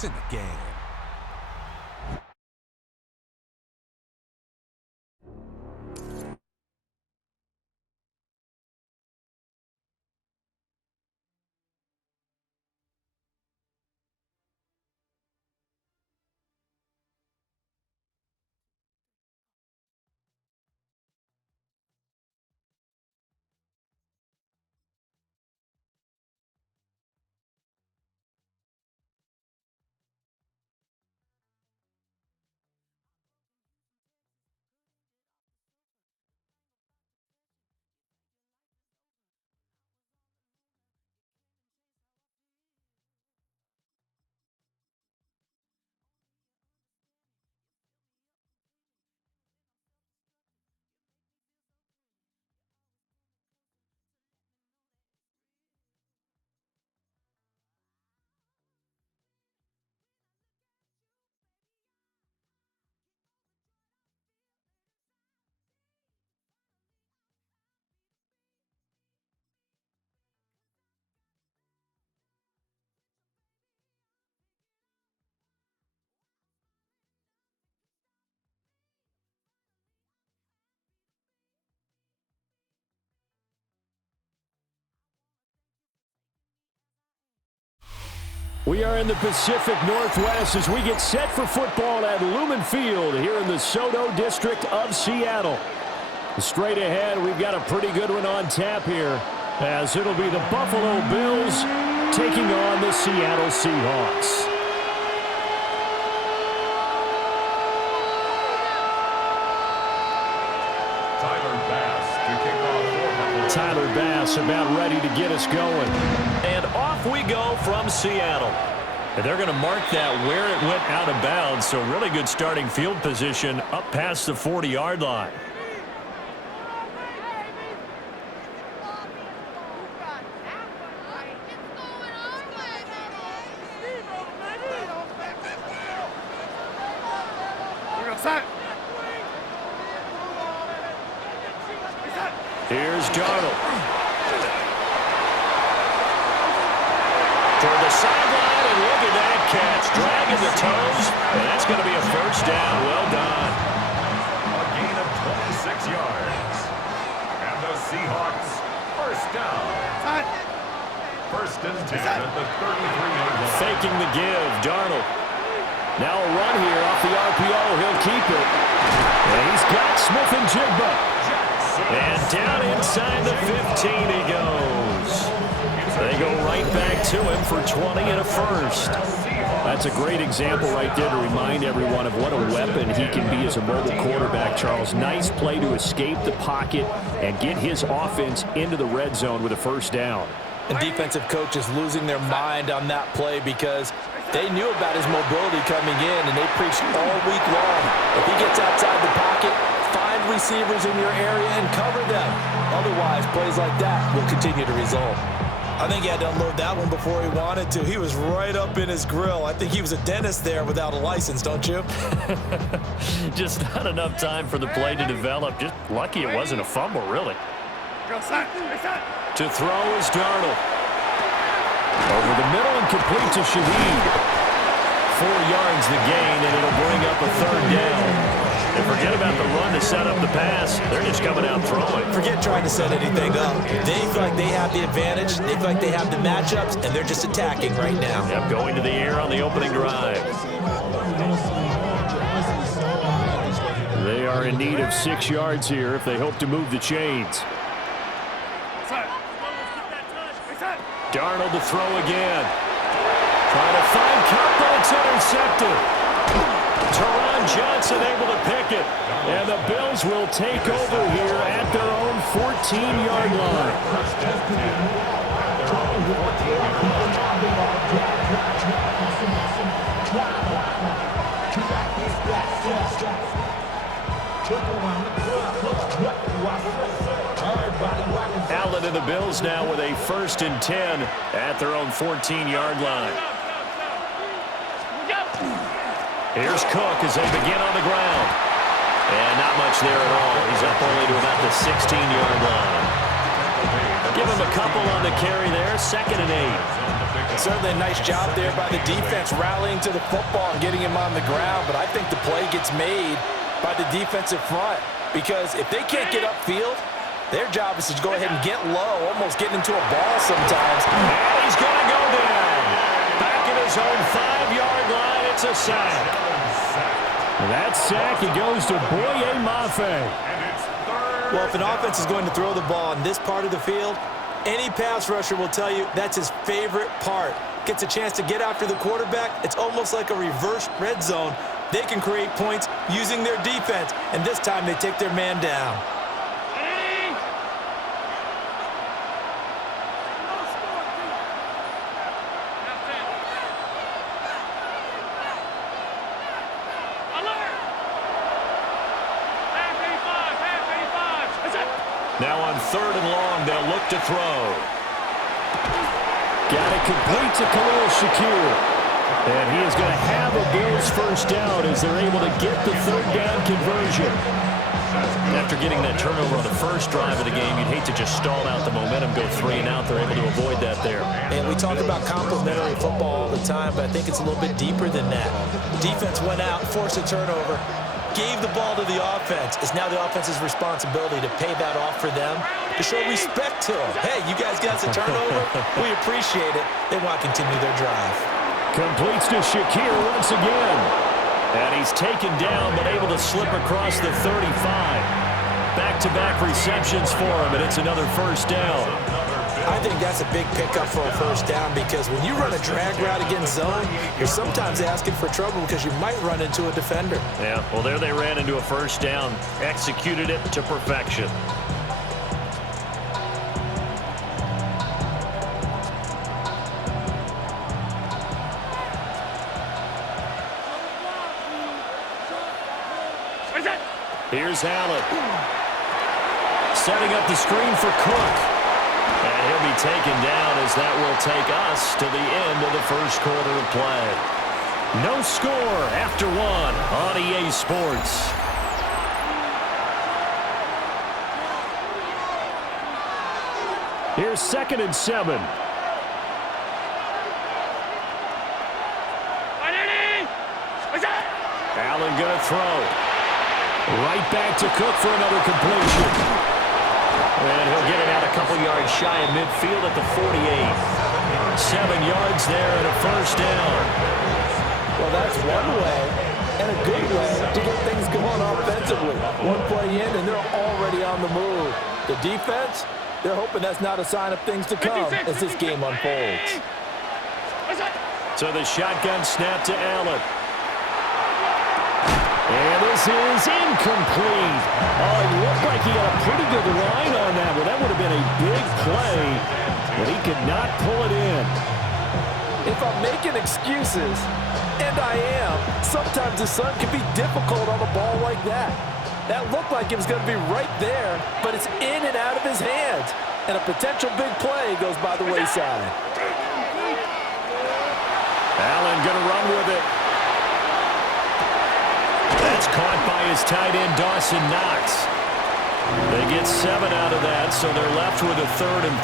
It's in the game. We are in the Pacific Northwest as we get set for football at Lumen Field here in the Soto District of Seattle. Straight ahead, we've got a pretty good one on tap here, as it'll be the Buffalo Bills taking on the Seattle Seahawks. Tyler Bass about ready to get us going. And off we go from Seattle. And they're going to mark that where it went out of bounds, so really good starting field position up past the 40-yard line. Here's Darnold. Toward the sideline, and look at that catch. Dragging the toes, and that's going to be a first down. Well done. A gain of 26 yards. And the Seahawks, first down. First and 10 at the 33-yard line. Faking the give, Darnold. Now a run here off the RPO. He'll keep it. And he's got Smith and Jigba. And down inside the 15 he goes. They go right back to him for 20 and a first. That's a great example right there to remind everyone of what a weapon he can be as a mobile quarterback, Charles. Nice play to escape the pocket and get his offense into the red zone with a first down. And defensive coaches losing their mind on that play because they knew about his mobility coming in, and they preached all week long. If he gets outside the pocket, find receivers in your area and cover them. Otherwise, plays like that will continue to result. I think he had to unload that one before he wanted to. He was right up in his grill. I think he was a dentist there without a license, don't you? Just not enough time for the play to develop. Just lucky it wasn't a fumble, really. To throw is Darnold. Over the middle and complete to Shaheed. 4 yards the gain, and it'll bring up a third down. And forget about the run to set up the pass. They're just coming out throwing. Forget trying to set anything up. They feel like they have the advantage. They feel like they have the matchups, and they're just attacking right now. Yep, going to the air on the opening drive. They are in need of 6 yards here if they hope to move the chains. Darnold to throw again. Trying to find Cup, but it's intercepted. Teron Johnson able to pick it. And the Bills will take over here at their own 14-yard line. Allen and the Bills now with a 1st and 10 at their own 14-yard line. Here's Cook as they begin on the ground. And not much there at all. He's up only to about the 16-yard line. Give him a couple on the carry there. 2nd and 8. Certainly a nice job there by the defense rallying to the football and getting him on the ground, but I think the play gets made by the defensive front because if they can't get upfield, their job is to go ahead and get low, almost get into a ball sometimes. And he's going to go down. Back at his own 5-yard line, it's a sack. That sack, it goes to Boye Mafe. Well, if an offense is going to throw the ball in this part of the field, any pass rusher will tell you that's his favorite part. Gets a chance to get after the quarterback. It's almost like a reverse red zone. They can create points using their defense, and this time they take their man down. Now on 3rd and long, they'll look to throw. Got it complete to Khalil Shakir. And he is going to have a Bills first down as they're able to get the 3rd down conversion. After getting that turnover on the first drive of the game, you'd hate to just stall out the momentum, go 3 and out. They're able to avoid that there. And we talk about complementary football all the time, but I think it's a little bit deeper than that. Defense went out, forced a turnover, gave the ball to the offense. It's now the offense's responsibility to pay that off for them, to show respect to them. Hey, you guys got the turnover. We appreciate it. They want to continue their drive. Completes to Shakir once again. And he's taken down, but able to slip across the 35. Back-to-back receptions for him, and it's another first down. I think that's a big pickup for a first down because when you run a drag route against zone, you're sometimes asking for trouble because you might run into a defender. Yeah, well, there they ran into a first down. Executed it to perfection. Here's Allen. Setting up the screen for Cook. And he'll be taken down as that will take us to the end of the first quarter of play. No score after 1 on EA Sports. Here's 2nd and 7. Allen going to throw. Right back to Cook for another completion. And he'll get it out a couple yards shy of midfield at the 48. 7 yards there and a first down. Well, that's one way and a good way to get things going offensively. One play in and they're already on the move. The defense, they're hoping that's not a sign of things to come as this game unfolds. So the shotgun snap to Allen. And this is incomplete. Oh, it looked like he got a pretty good line on that one. That would have been a big play, but he could not pull it in. If I'm making excuses, and I am, sometimes the sun can be difficult on a ball like that. That looked like it was going to be right there, but it's in and out of his hands. And a potential big play goes by the wayside. Allen going to run with it. That's caught by his tight end, Dawson Knox. They get 7 out of that, so they're left with a 3rd and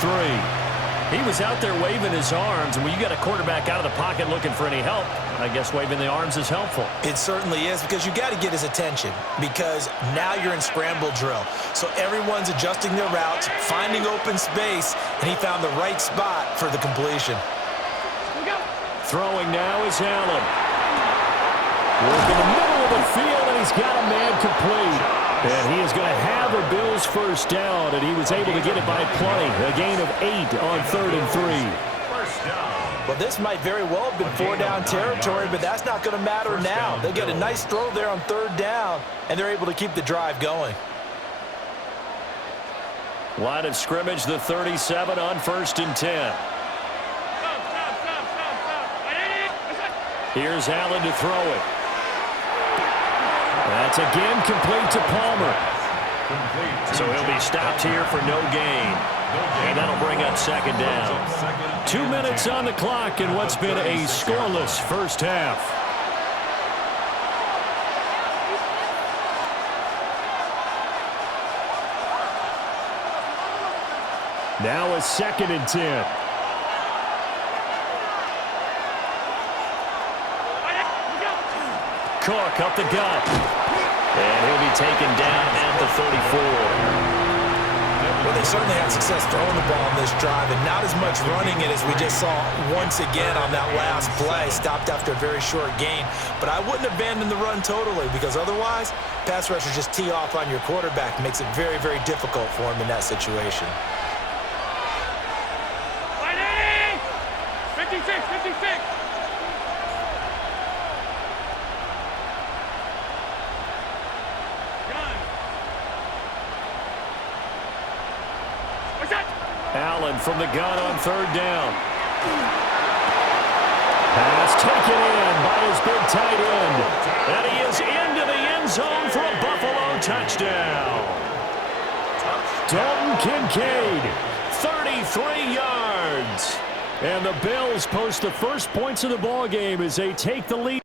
3. He was out there waving his arms, and when you got a quarterback out of the pocket looking for any help, I guess waving the arms is helpful. It certainly is because you got to get his attention because now you're in scramble drill. So everyone's adjusting their routes, finding open space, and he found the right spot for the completion. Throwing now is Allen. Work in the middle of the field, and he's got a man complete. And he is going to have a Bills first down, and he was able to get it by plenty. A gain of 8 on 3rd and 3. Well, this might very well have been 4-down territory, but that's not going to matter now. They get a nice throw there on 3rd down, and they're able to keep the drive going. Line of scrimmage, the 37 on 1st and 10. Here's Allen to throw it. That's again complete to Palmer. So he'll be stopped here for no gain. And that'll bring up 2nd down. 2 minutes on the clock in what's been a scoreless first half. Now a 2nd and 10. Cook up the gut. And he'll be taken down at the 34. Well, they certainly had success throwing the ball on this drive, and not as much running it as we just saw once again on that last play. Stopped after a very short gain. But I wouldn't abandon the run totally, because otherwise, pass rushers just tee off on your quarterback. Makes it very, very difficult for him in that situation. 56. Allen from the gun on third down. Pass taken in by his big tight end. And he is into the end zone for a Buffalo touchdown. Dalton Kincaid, 33 yards. And the Bills post the first points of the ball game as they take the lead.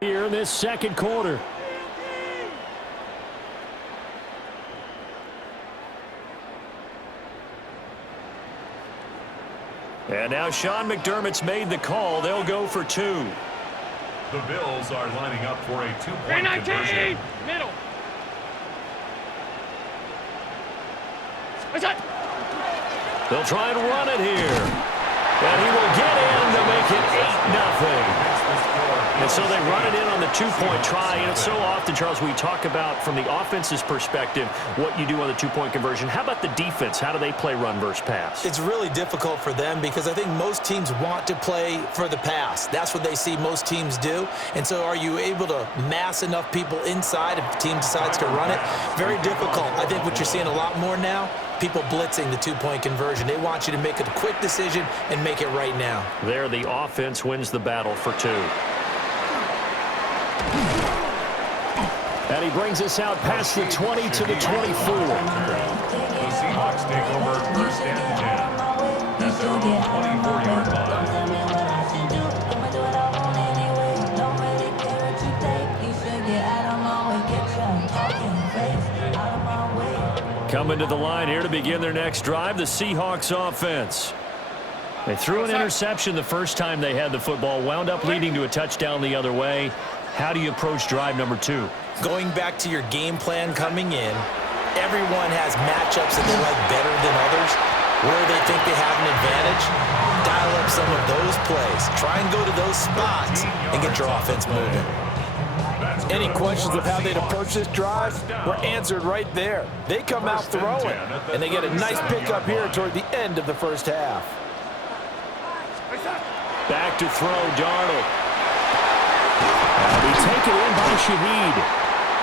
Here in this second quarter. And now Sean McDermott's made the call. They'll go for two. The Bills are lining up for a two-point conversion. Middle. They'll try and run it here. And he will get in to make it 8-0. And so they run it in on the two-point try. And it's so often, Charles, we talk about from the offense's perspective what you do on the two-point conversion. How about the defense? How do they play run versus pass? It's really difficult for them because I think most teams want to play for the pass. That's what they see most teams do. And so are you able to mass enough people inside if the team decides to run it? Very difficult. I think what you're seeing a lot more now, people blitzing the two-point conversion. They want you to make a quick decision and make it right now. There, the offense wins the battle for two. And he brings us out past the 20 to the 24. The Seahawks take over first and 10 at their own 24-yard line. Coming to the line here to begin their next drive, the Seahawks offense. They threw an interception the first time they had the football, wound up leading to a touchdown the other way. How do you approach drive number two? Going back to your game plan coming in, everyone has matchups that they like better than others. Where they think they have an advantage, dial up some of those plays. Try and go to those spots and get your offense moving. Any questions of how they'd approach this drive were answered right there. They come out throwing, and they get a nice pickup here toward the end of the first half. Back to throw, Darnold. He'll be taken in by Shaheed.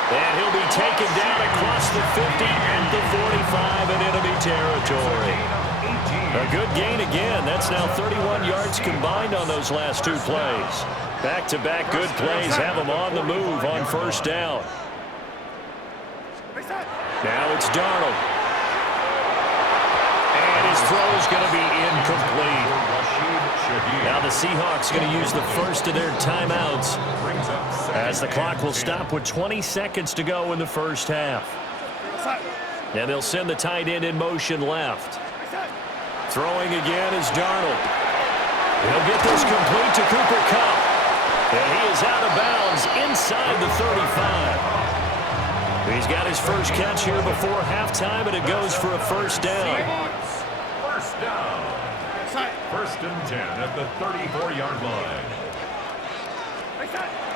And he'll be taken down across the 50 and the 45 in enemy territory. A good gain again. That's now 31 yards combined on those last two plays. Back-to-back good plays have them on the move on first down. Now it's Darnold. And his throw's going to be incomplete. Now the Seahawks going to use the first of their timeouts as the clock will stop with 20 seconds to go in the first half. And they'll send the tight end in motion left. Throwing again is Darnold. He'll get this complete to Cooper Kupp. And he is out of bounds inside the 35. He's got his first catch here before halftime, and it goes for a first down. First down. First and 10 at the 34-yard line.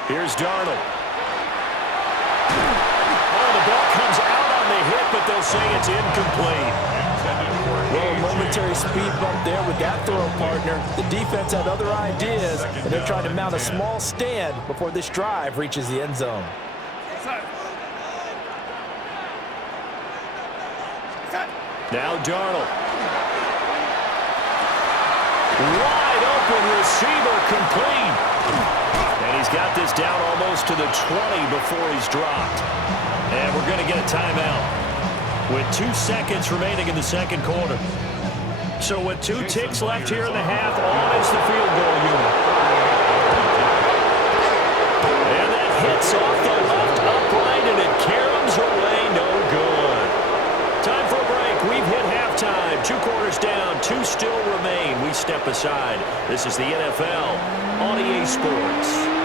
Here's Darnold. Oh, the ball comes out on the hit, but they'll say it's incomplete. Intended for Well, a momentary speed bump there with that throw partner. The defense had other ideas, and they're trying to mount a small stand before this drive reaches the end zone. Now Darnold. Wide open receiver, complete. And he's got this down almost to the 20 before he's dropped. And we're going to get a timeout with 2 seconds remaining in the second quarter. So with 2 ticks left here in the half, on is the field goal unit. And that hits off the left upright, and it caroms away, no good. Time for a break. We've hit halftime. 2 quarters down, 2 still remain. We step aside. This is the NFL on EA Sports.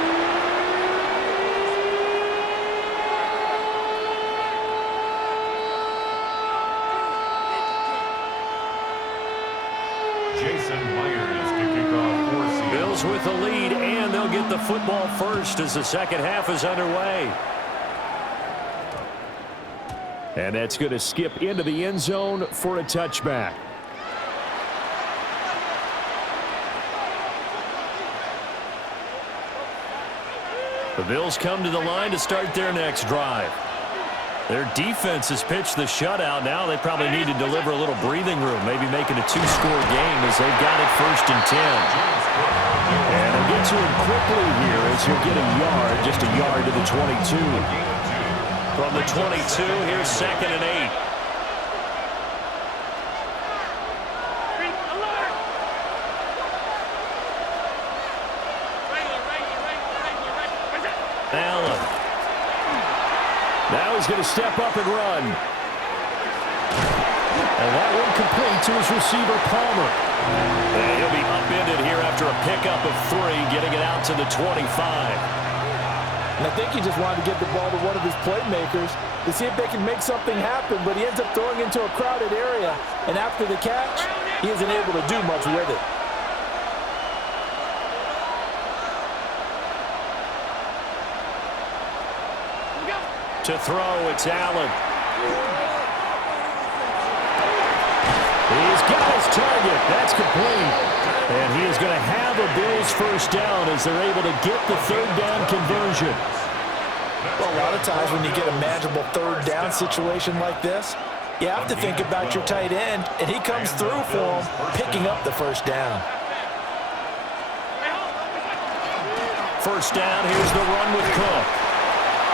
Bills with the lead, and they'll get the football first as the second half is underway. And that's going to skip into the end zone for a touchback. The Bills come to the line to start their next drive. Their defense has pitched the shutout. Now they probably need to deliver a little breathing room, maybe making a 2-score game as they've got it 1st and 10. And they'll get to him quickly here as he'll get a yard, just a yard to the 22. From the 22, here's 2nd and 8. Allen. Now he's going to step up and run. And that one complete to his receiver, Palmer. And he'll be upended here after a pickup of 3, getting it out to the 25. And I think he just wanted to get the ball to one of his playmakers to see if they can make something happen, but he ends up throwing into a crowded area. And after the catch, he isn't able to do much with it. To throw, it's Allen. He's got his target. That's complete. And he is going to have a Bills first down as they're able to get the 3rd down conversion. Well, a lot of times when you get a manageable 3rd down situation like this, you have to think about your tight end, and he comes through for him, picking up the 1st down. First down, here's the run with Cook.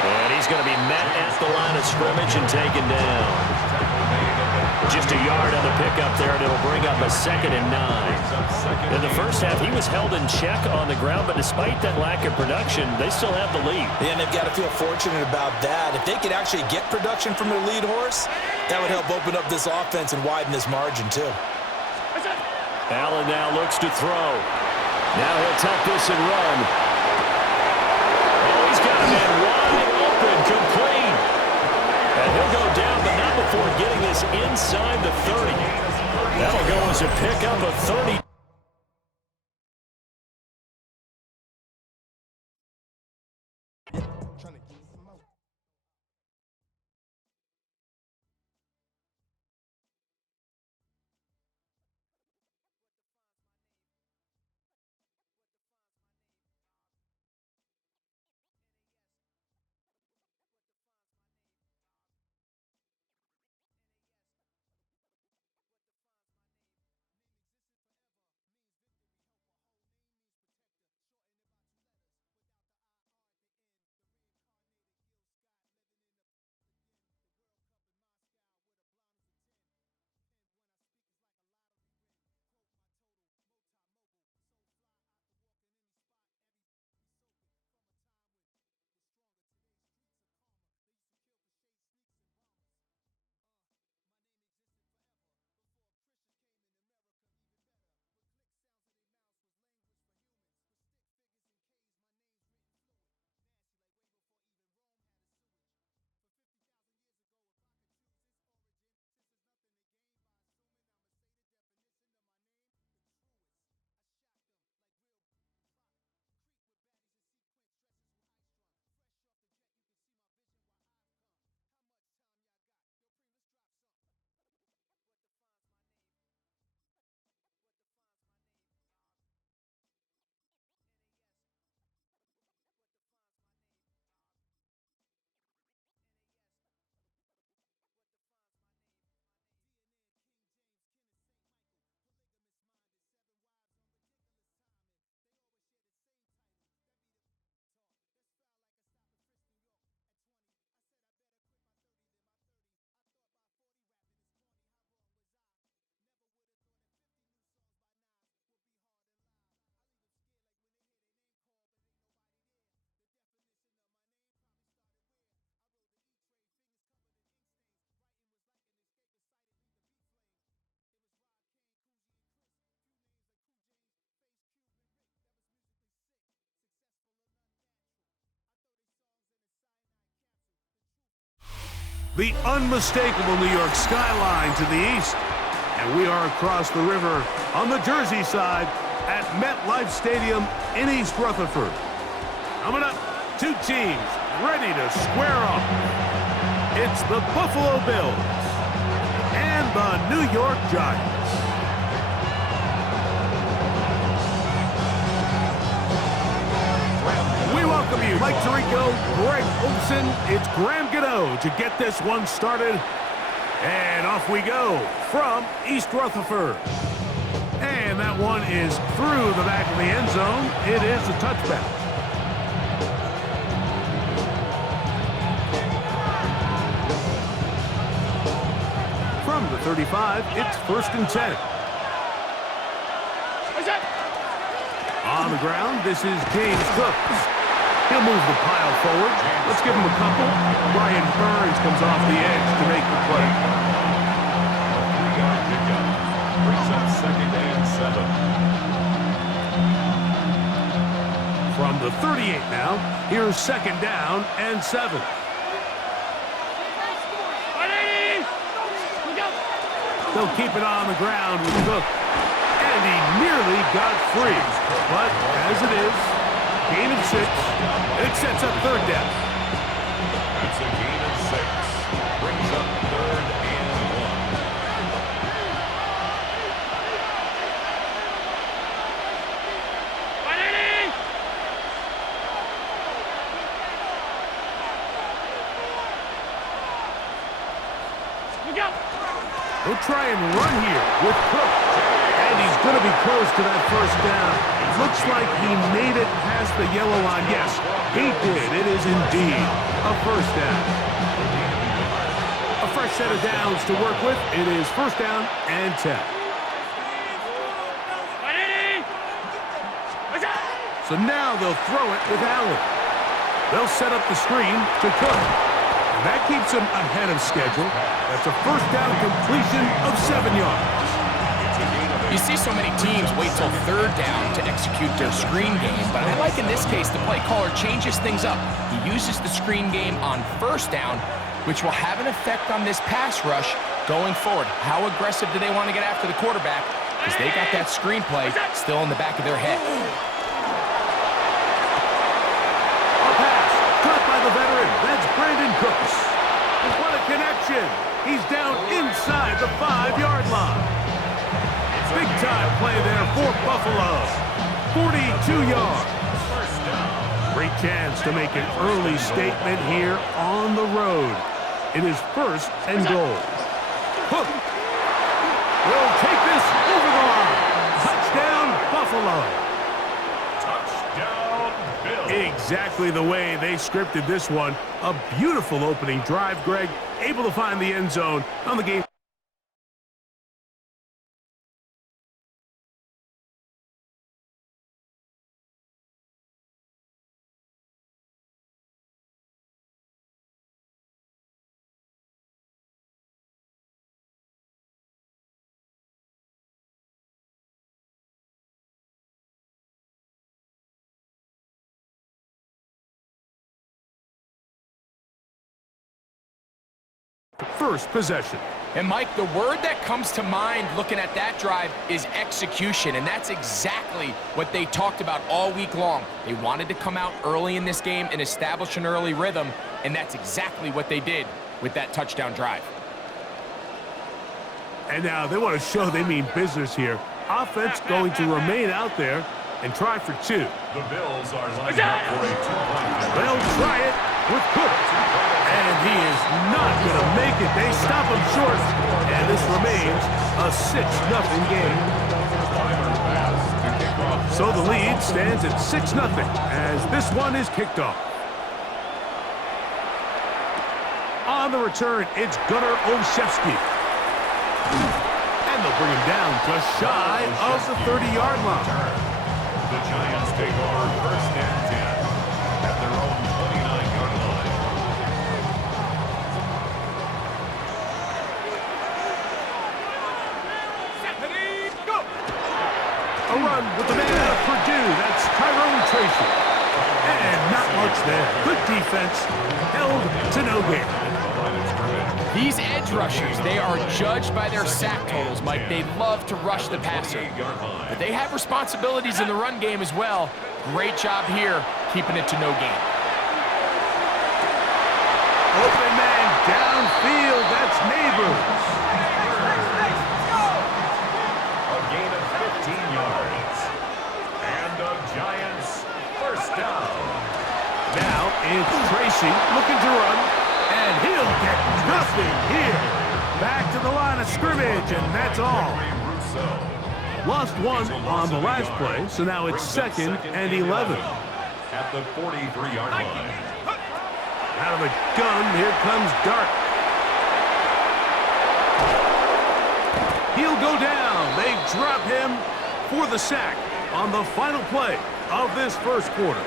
And he's going to be met at the line of scrimmage and taken down. Just a yard on the pickup there, and it'll bring up a 2nd and 9. In the first half, he was held in check on the ground, but despite that lack of production, they still have the lead. And they've got to feel fortunate about that. If they could actually get production from their lead horse, that would help open up this offense and widen this margin, too. Allen now looks to throw. Now he'll tuck this and run. Oh, he's got a man wide open, complete. And he'll go down, but not before getting this inside the 30. That'll go as a pickup of 30. the unmistakable New York skyline to the east. And we are across the river on the Jersey side at MetLife Stadium in East Rutherford. Coming up, two teams ready to square off. It's the Buffalo Bills and the New York Giants. We welcome you, Mike Tirico, Greg Olson. It's Graham Gano to get this one started. And off we go from East Rutherford. And that one is through the back of the end zone. It is a touchback. From the 35, it's 1st and 10. On the ground, this is James Cook. He'll move the pile forward. Let's give him a couple. Brian Burns comes off the edge to make the play. A 3-yard pickup brings up 2nd and 7. From the 38 now, here's 2nd down and 7. They'll keep it on the ground with Cook. And he nearly got free. But as it is, gain of 6, and it sets up 3rd down. That's a gain of 6. Brings up 3rd and 1. He'll try and run here with Cook. And he's going to be close to that 1st down. Looks like he made it past the yellow line. Yes, he did. It is indeed a 1st down. A fresh set of downs to work with. It is 1st down and 10. So now they'll throw it with Allen. They'll set up the screen to Cook. And that keeps him ahead of schedule. That's a 1st down completion of 7 yards. You see so many teams wait till 3rd down to execute their screen game, but I like in this case the play caller changes things up. He uses the screen game on 1st down, which will have an effect on this pass rush going forward. How aggressive do they want to get after the quarterback? Because they got that screen play still in the back of their head. A pass caught by the veteran. That's Brandon Cooks. What a connection. He's down inside the 5-yard line. Big-time play there for Buffalo. 42 yards. Great chance to make an early statement here on the road. It is 1st and goal. Hook will take this over the line. Touchdown, Buffalo. touchdown, Bills. Exactly the way they scripted this one. A beautiful opening drive, Greg. Able to find the end zone on the game. First possession. And Mike, the word that comes to mind looking at that drive is execution, and that's exactly what they talked about all week long. They wanted to come out early in this game and establish an early rhythm, and that's exactly what they did with that touchdown drive. And now they want to show they mean business here. Offense going to remain out there and try for 2. The Bills are lining up for a 2-point. They'll try it with Cook. And he is not going to make it. They stop him short. And this remains a 6-0 game. So the lead stands at 6-0 as this one is kicked off. On the return, it's Gunnar Olszewski. And they'll bring him down just shy of the 30-yard line. The Giants take over 1st and 10 at their own 29-yard line. A run with the man out of Purdue. That's Tyrone Tracy. And not much there. Good defense. Held to no gain. These edge rushers, they are judged by their sack totals, Mike. They love to rush the passer. But they have responsibilities in the run game as well. Great job here, keeping it to no gain. Open man downfield, that's Neighbors. A gain of 15 yards. And the Giants first down. Now it's Tracy looking to run, and he'll get nothing here. Back to the line of scrimmage, and that's all. Lost one on the last play, so now it's 2nd and 11. At the 43-yard line. Out of the gun, here comes Dart. He'll go down. They drop him for the sack on the final play of this first quarter.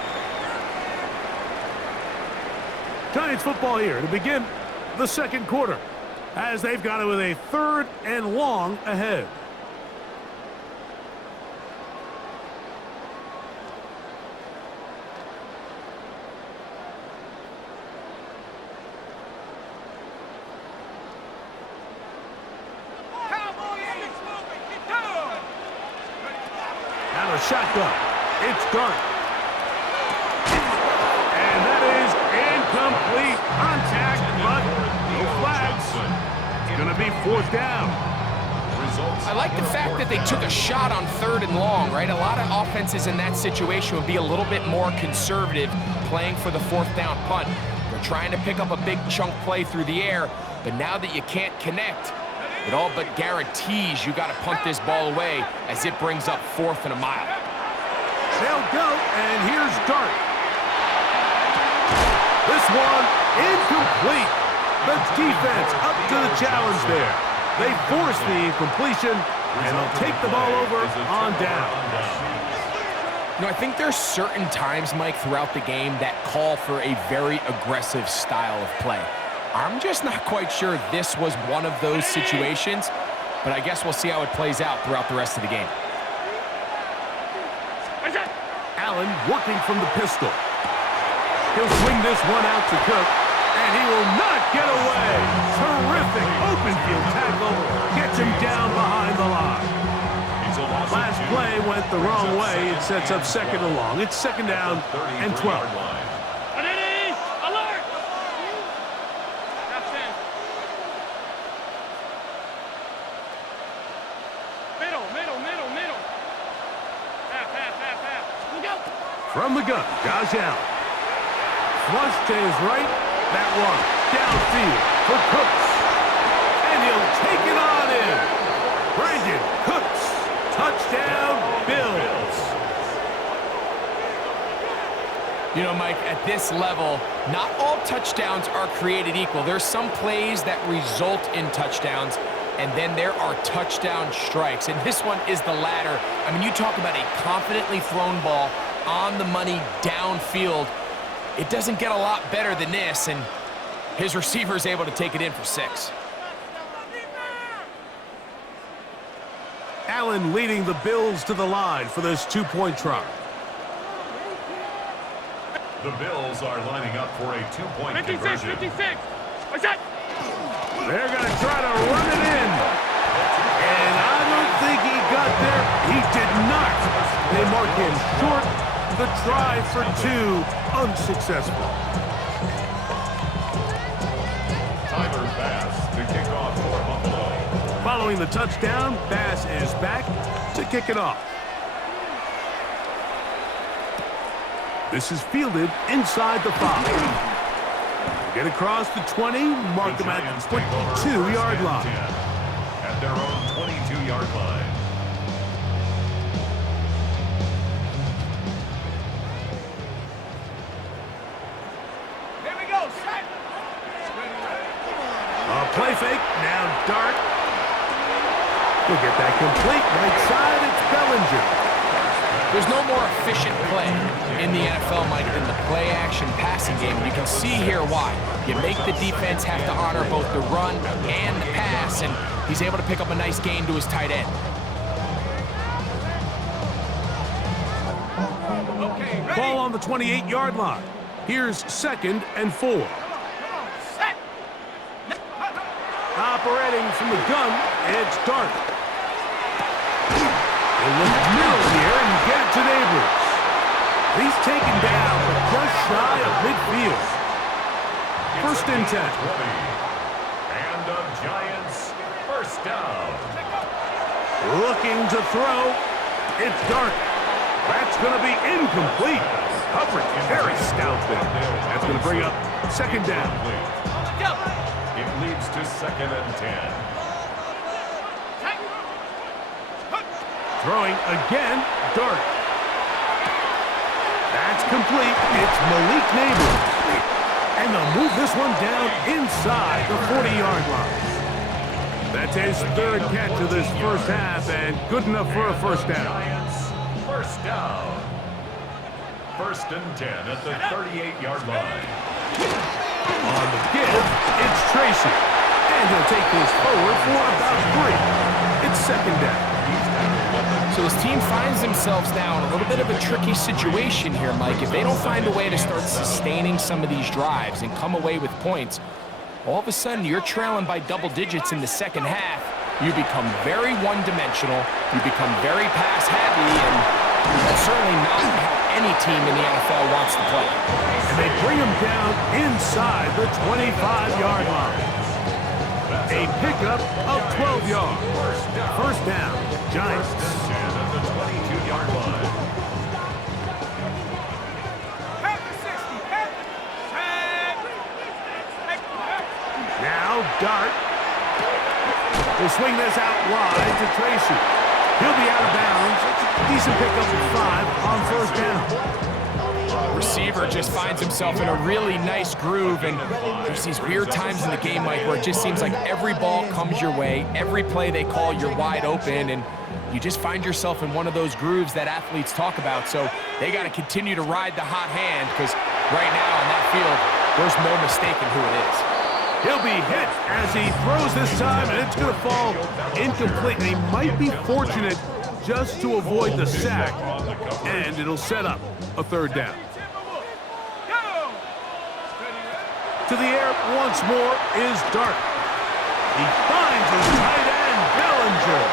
Giants football here to begin the second quarter as they've got it with a 3rd and long ahead. Now the shotgun. It's Dart. And that is incomplete contact, but no flags. It's going to be 4th down. I like the fact that they took a shot on 3rd and long, right? A lot of offenses in that situation would be a little bit more conservative playing for the 4th down punt. They're trying to pick up a big chunk play through the air, but now that you can't connect, it all but guarantees you got to punt this ball away as it brings up 4th and a mile. They'll go, and here's Dart. This one incomplete. The defense up to the challenge there. They force the incompletion, and they'll take the ball over on down. You know, I think there's certain times, Mike, throughout the game that call for a very aggressive style of play. I'm just not quite sure this was one of those situations, but I guess we'll see how it plays out throughout the rest of the game. Allen working from the pistol. He'll swing this one out to Cook, and he will not get away. Terrific open field tackle. Gets him down behind the line. Last play went the wrong way. It sets up 2nd and long. It's 2nd down and 12. From the gun, Josh Allen. Flush to his right. That one downfield for Cooks. And he'll take it on in. Brandon Cooks. Touchdown, Bills. You know, Mike, at this level, not all touchdowns are created equal. There's some plays that result in touchdowns, and then there are touchdown strikes. And this one is the latter. I mean, you talk about a confidently thrown ball on the money downfield. It doesn't get a lot better than this, and his receiver is able to take it in for 6. Allen leading the Bills to the line for this 2-point try. The Bills are lining up for a 2-point conversion. 56. They're going to try to run it in. And I don't think he got there. He did not. They mark him short. The try for 2, unsuccessful. Tyler Bass to kick off for Buffalo. Following the touchdown, Bass is back to kick it off. This is fielded inside the 5. Get across the 20, mark them at the 22-yard line. At their own 22-yard line. Play fake, now Dart. He'll get that complete. Right side, it's Bellinger. There's no more efficient play in the NFL, Mike, than the play-action passing game. You can see here why. You make the defense have to honor both the run and the pass, and he's able to pick up a nice gain to his tight end. Ball on the 28-yard line. Here's 2nd and 4. Operating from the gun, it's Dart. They look middle here and get it to Neighbors. He's taken down, but just shy of midfield. First and 10. And the Giants first down. Looking to throw. It's Dart. That's going to be incomplete. Coverage very stout there. That's going to bring up second down. It leads to second and 10. Throwing again, Dart. That's complete. It's Malik Neighbors. And they'll move this one down inside the 40-yard line. That's his third catch of this first half, and good enough for a first down. Giants first down. First and 10 at the 38-yard line. On the give, it's Tracy. And he'll take this forward for about 3. It's second down. So this team finds themselves now in a little bit of a tricky situation here, Mike. If they don't find a way to start sustaining some of these drives and come away with points, all of a sudden you're trailing by double digits in the second half. You become very one-dimensional. You become very pass-heavy, and that's certainly not how any team in the NFL wants to play. And they bring him down inside the 25-yard line. A pickup of 12 yards. First down, Giants. At the 22-yard line. Now Dart will swing this out wide to Tracy. He'll be out of bounds. Decent pickup of 5 on first down. Receiver just finds himself in a really nice groove, and there's these weird times in the game, Mike, where it just seems like every ball comes your way, every play they call, you're wide open, and you just find yourself in one of those grooves that athletes talk about. So they got to continue to ride the hot hand, because right now on that field, there's no mistaking who it is. He'll be hit as he throws this time, and it's going to fall incomplete. And he might be fortunate just to avoid the sack, and it'll set up a third down. To the air once more is Dart. He finds his tight end, Bellinger.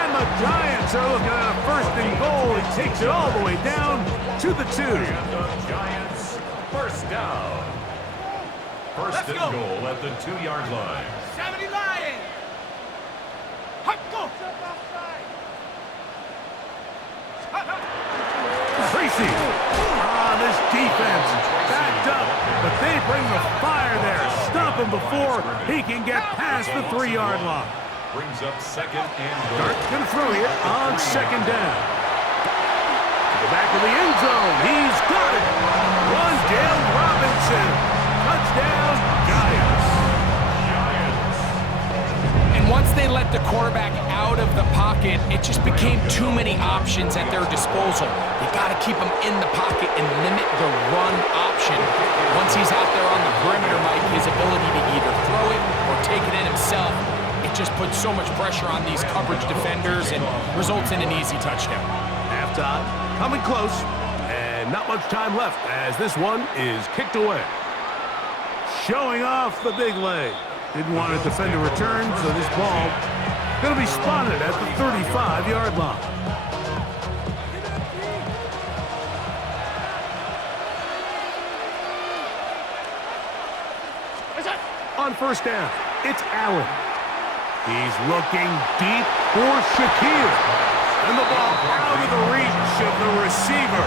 And the Giants are looking at a first and goal. He takes it all the way down to the 2. And the Giants first down. First and goal at the 2-yard line. 70 Lions. Go. Tracy. This defense backed up, but they bring the fire there. Stop him before he can get past the 3-yard line. Brings up second and goal. Dart going to throw it on second down. To the back of the end zone. He's got it. Dale Robinson. Touchdown, Giants. And once they let the quarterback out of the pocket, it just became too many options at their disposal. They got to keep him in the pocket and limit the run option. Once he's out there on the perimeter, Mike, his ability to either throw it or take it in himself, it just puts so much pressure on these coverage defenders and results in an easy touchdown. Halftime, coming close, and not much time left as this one is kicked away. Showing off the big leg. Didn't want to defend a return, so this ball going to be spotted at the 35-yard line. On first down, it's Allen. He's looking deep for Shakir. And the ball out of the reach of the receiver.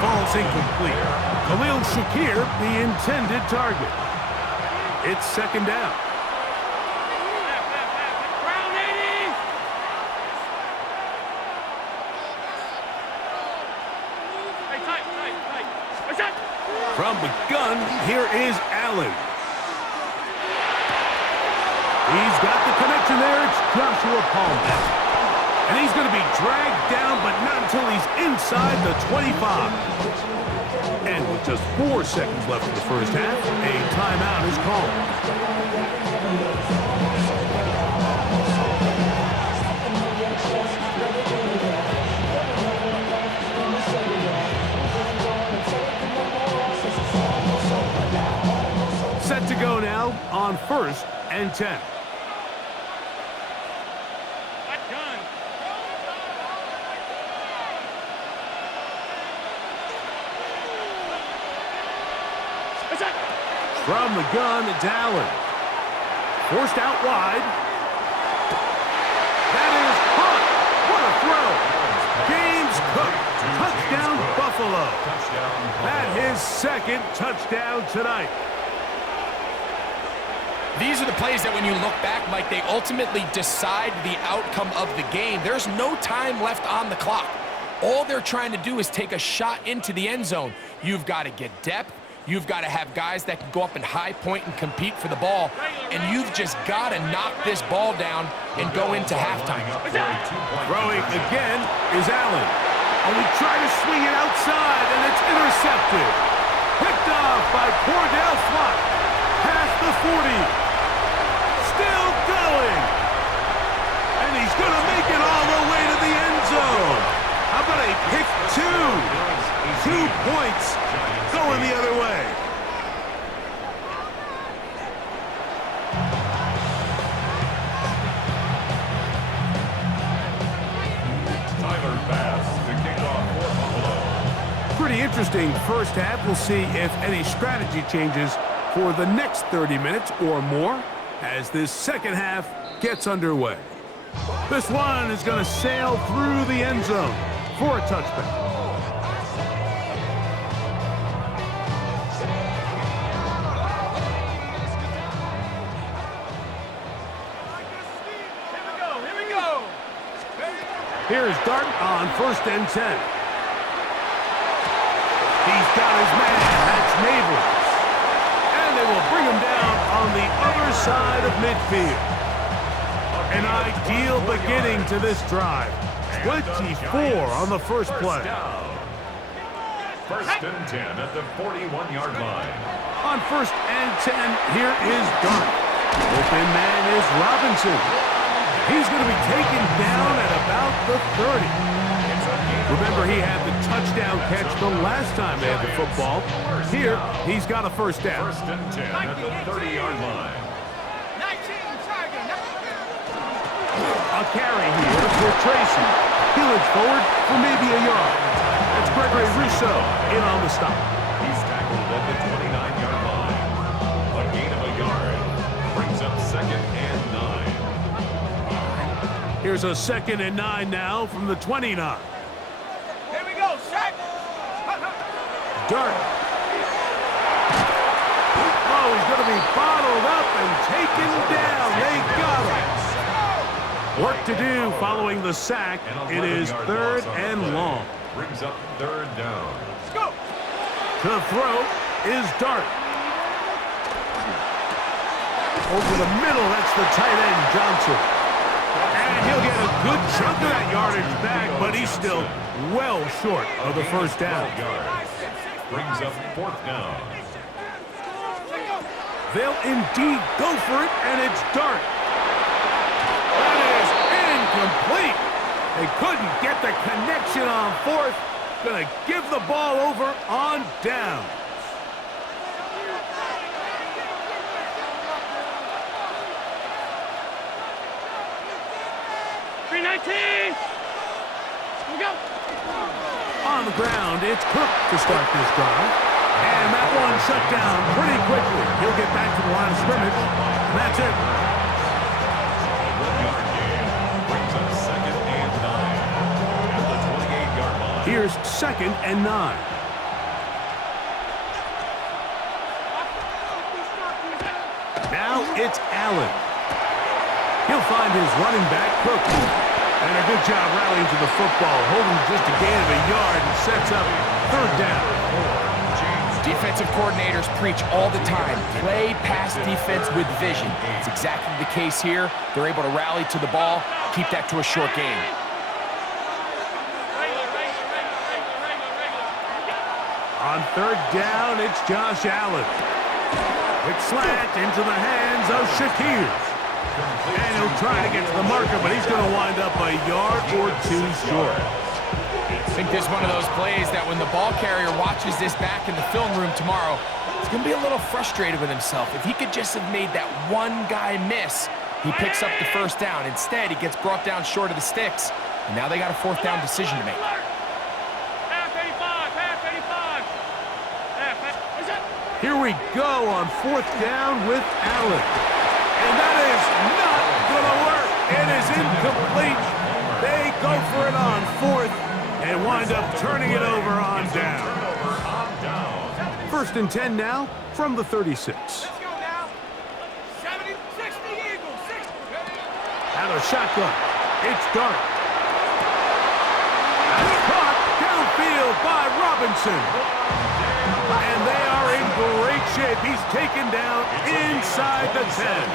Falls incomplete. Khalil Shakir, the intended target. It's second down. From the gun, here is Allen. He's got the connection there. It's Joshua Palmer. And he's going to be dragged down, but not until he's inside the 25. And with just 4 seconds left in the first half, a timeout is called. Set to go now on first and 10. From the gun, it's Allen. Forced out wide. That is caught. What a throw. James Cook. Touchdown, Buffalo. That his second touchdown tonight. These are the plays that when you look back, Mike, they ultimately decide the outcome of the game. There's no time left on the clock. All they're trying to do is take a shot into the end zone. You've got to get depth. You've got to have guys that can go up and high point and compete for the ball. And you've just got to knock this ball down and go into halftime. Throwing again is Allen. And we try to swing it outside, and it's intercepted. Picked off by Cordell Flott. Past the 40. Still going. And he's going to make it all the way to the end zone. How about a pick 2? 2 points going the other way. Tyler Bass to kick off for Buffalo. Pretty interesting first half. We'll see if any strategy changes for the next 30 minutes or more as this second half gets underway. This one is going to sail through the end zone for a touchback. Here's Dart on 1st and 10. He's got his man. That's Neighbors. And they will bring him down on the other side of midfield. An ideal beginning to this drive. 24 on the first play. 1st and 10 at the 41-yard line. On 1st and 10, here is Dart. Open man is Robinson. He's going to be taken down at about the 30. Remember, he had the touchdown catch the last time they had the football. Here, he's got a first down. 1st and 10 at the 30-yard line. A carry here for Tracy. He'll edge forward for maybe a yard. That's Gregory Rousseau in on the stop. He's tackled at the 29-yard line. A gain of a yard brings up 2nd and 9. Here's a 2nd and 9 now from the 29. Here we go, Shaq. Dart. Oh, he's going to be bottled up and taken down. They got him. Work to do following the sack. It is 3rd and long. Brings up 3rd down. Let's go. To throw is Dart. Over the middle, that's the tight end, Johnson. And he'll get a good chunk of that yardage back, but he's still well short of the first down. Brings up 4th down. They'll indeed go for it, and it's Dart. That is incomplete. They couldn't get the connection on 4th. Gonna give the ball over on down. On the ground, it's Cook to start this drive. And that one shut down pretty quickly. He'll get back to the line of scrimmage. And that's it. 1-yard gain brings up 2nd and 9 at the 28-yard line. Here's 2nd and 9. Now it's Allen. He'll find his running back, Cook. And a good job rallying to the football, holding just a gain of a yard and sets up 3rd down. Defensive coordinators preach all the time, play pass defense with vision. It's exactly the case here. They're able to rally to the ball, keep that to a short game. On 3rd down, it's Josh Allen. Quick slant into the hands of Shakir. And he'll try to get to the marker, but he's going to wind up a yard or 2 short. I think this is one of those plays that when the ball carrier watches this back in the film room tomorrow, he's going to be a little frustrated with himself. If he could just have made that one guy miss, he picks up the first down. Instead, he gets brought down short of the sticks, and now they got a fourth down decision to make. Here we go on fourth down with Allen. And that is not going to work. It is incomplete. They go for it on fourth and wind up turning it over on down. First and 10 now from the 36. Let's go now. 70, 60 Eagles, 60. Out of shotgun. It's Dart. That's caught downfield by Robinson. And they are in great shape. He's taken down inside the 10.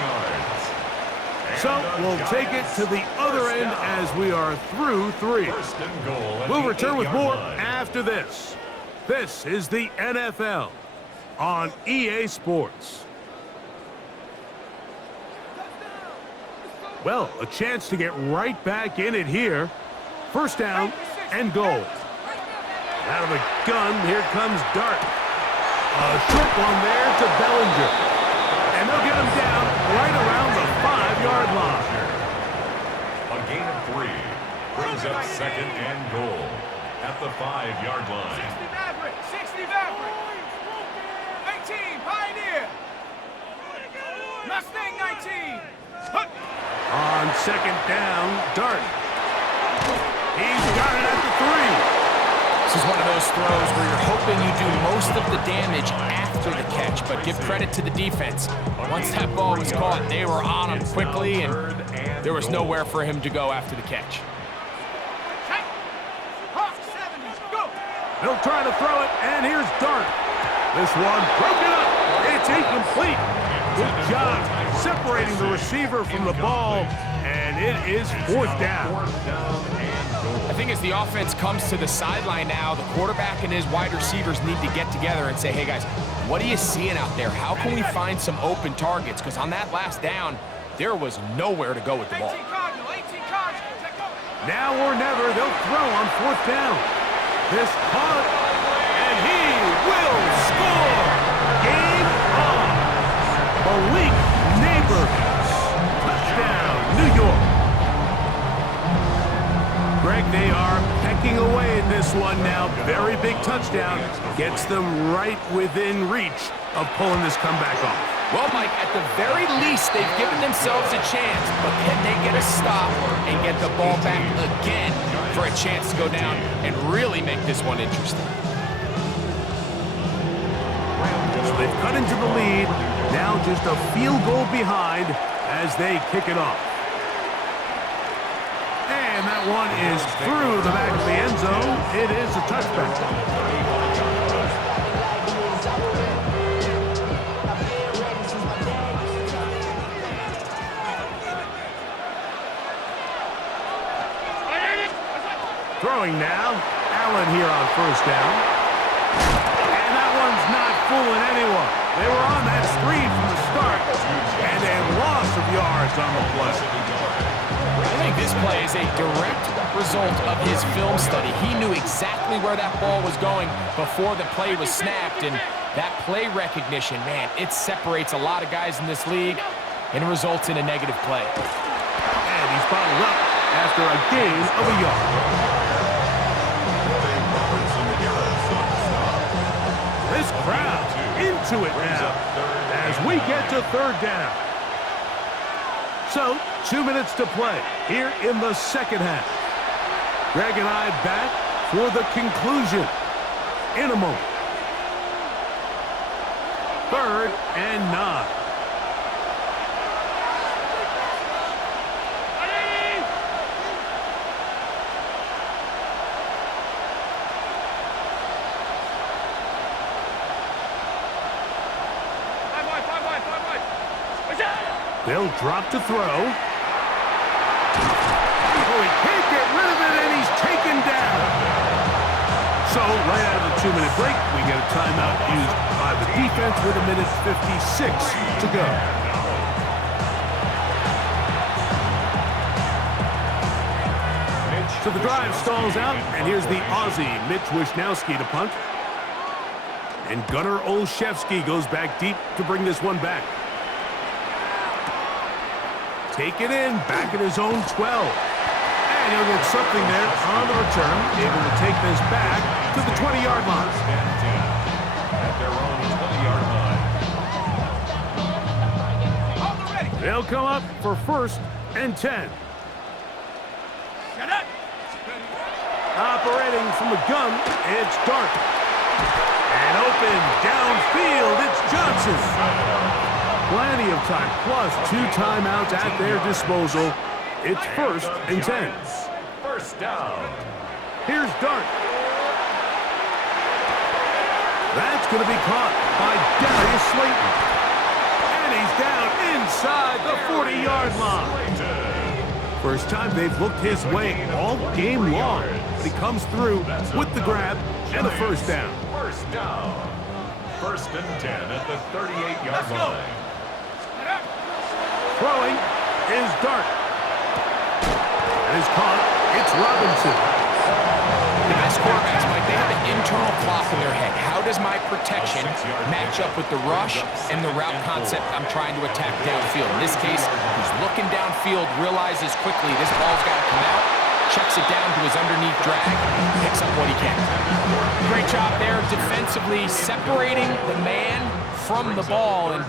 So we'll take it to the other end as we are through 3. We'll return with more after this. This is the NFL on EA Sports. Well, a chance to get right back in it here. First down and goal. Out of the gun, here comes Dart. A short one there to Bellinger. And they'll get him down right around the 5-yard line. A gain of 3 brings up second and goal at the 5-yard line. 60 Maverick, 60 Maverick. 18, Pioneer. Mustang 19. On second down, Dart. He's got it at the 3. This is one of those throws where you're hoping you do most of the damage after the catch, but give credit to the defense. Once that ball was caught, they were on him quickly, and there was nowhere for him to go after the catch. They'll try to throw it, and here's Dart. This one broken up. It's incomplete. Good job separating the receiver from the ball, and it is fourth down. I think as the offense comes to the sideline now, the quarterback and his wide receivers need to get together and say, hey guys, what are you seeing out there? How can we find some open targets? Because on that last down, there was nowhere to go with the ball. 18 Cardinal, 18 Cardinal. Now or never, they'll throw on fourth down. This caught, and he will score. Game on. Malik Neighbors. Touchdown, New York. Greg, they are pecking away in this one now. Very big touchdown. Gets them right within reach of pulling this comeback off. Well, Mike, at the very least, they've given themselves a chance, but can they get a stop and get the ball back again for a chance to go down and really make this one interesting? So they've cut into the lead. Now just a field goal behind as they kick it off. And that one is through the back of the end zone. It is a touchback. Throwing now. Allen here on first down. And that one's not fooling anyone. They were on that screen from the start. And a loss of yards on the play. I think this play is a direct result of his film study. He knew exactly where that ball was going before the play was snapped, and that play recognition, man, it separates a lot of guys in this league and results in a negative play. And he's bottled up after a gain of a yard. This crowd into it now as we get to third down. So, 2 minutes to play here in the second half. Greg and I back for the conclusion in a moment. 3rd and 9. They'll drop to throw. Oh, he can't get rid of it, and he's taken down. So, right out of the 2-minute break, we get a timeout used by the defense with 1:56 to go. Mitch So the drive stalls out, and here's the Aussie Mitch Wishnowsky to punt. And Gunnar Olszewski goes back deep to bring this one back. Take it in, back at his own 12. And he'll get something there on the return, able to take this back to the 20-yard line. At their own 20-yard line. They'll come up for 1st and 10. Operating from the gun, it's Dart. And open downfield, it's Johnson. Plenty of time, plus 2 timeouts at their disposal. It's 1st and 10. First down. Here's Dart. That's going to be caught by Darius Slayton. And he's down inside the 40-yard line. First time they've looked his way all game long. But he comes through with the grab and a first down. First down. 1st and 10 at the 38-yard line. Throwing is Dart. And is caught. It's Robinson. The best quarterbacks, Mike, they have an internal clock in their head. How does my protection match up with the rush and the route concept I'm trying to attack downfield? In this case, he's looking downfield, realizes quickly this ball's got to come out, checks it down to his underneath drag, picks up what he can. Great job there defensively, separating the man from the ball. And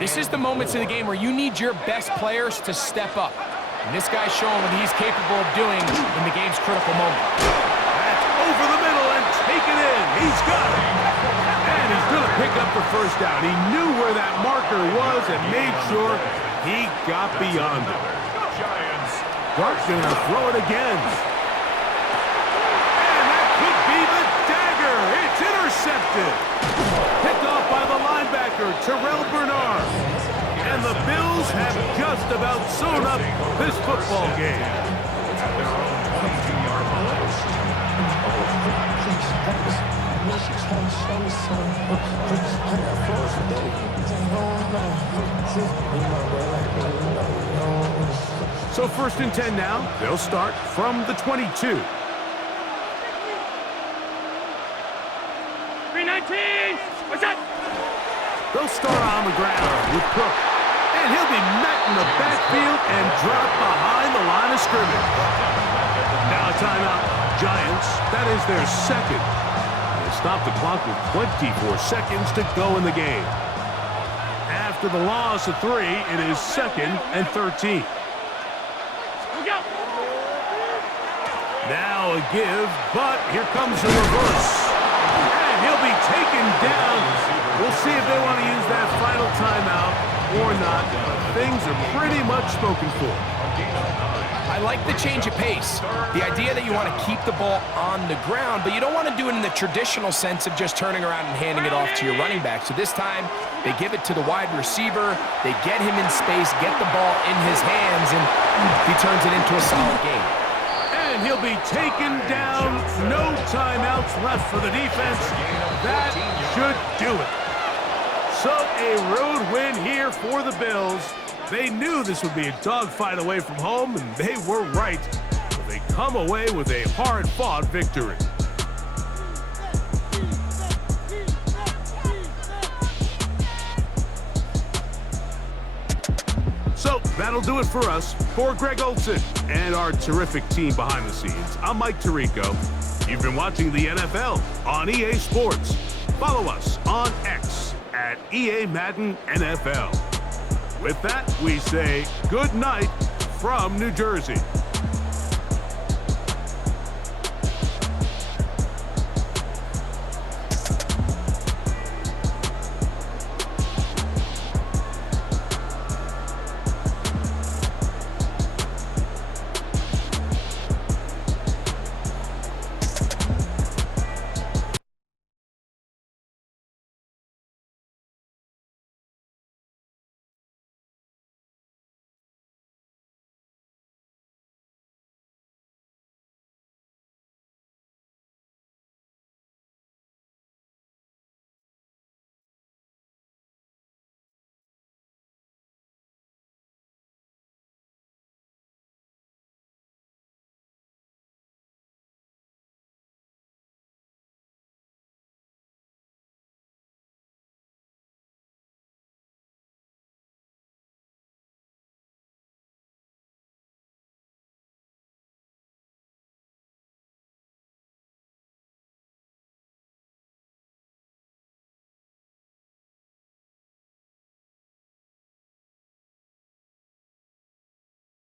this is the moments in the game where you need your best players to step up. And this guy's showing what he's capable of doing in the game's critical moment. That's over the middle and taken in. He's got it. And he's going to pick up the first down. He knew where that marker was and made sure he got beyond it. Dart's going to throw it again. And that could be the dagger. It's intercepted. Picked off by the linebacker, Terrell Bernard. And the Bills have just about sewn up this football game. So 1st and 10 now. They'll start from the 22. 319. What's that? They'll start on the ground with Cook. And he'll be met in the backfield and dropped behind the line of scrimmage. Now a timeout. Giants, that is their second. They stop the clock with 24 seconds to go in the game. After the loss of 3, it is 2nd and 13. Now a give, but here comes the reverse. And he'll be taken down. We'll see if they want to use that final timeout or not. Things are pretty much spoken for. I like the change of pace. The idea that you want to keep the ball on the ground, but you don't want to do it in the traditional sense of just turning around and handing it off to your running back. So this time, they give it to the wide receiver. They get him in space, get the ball in his hands, and he turns it into a solid game. And he'll be taken down. No timeouts left for the defense. That should do it. So a road win here for the Bills. They knew this would be a dogfight away from home, and they were right. But they come away with a hard-fought victory. So that'll do it for us. For Greg Olson and our terrific team behind the scenes, I'm Mike Tirico. You've been watching the NFL on EA Sports. Follow us on X at EA Madden NFL. With that, we say good night from New Jersey.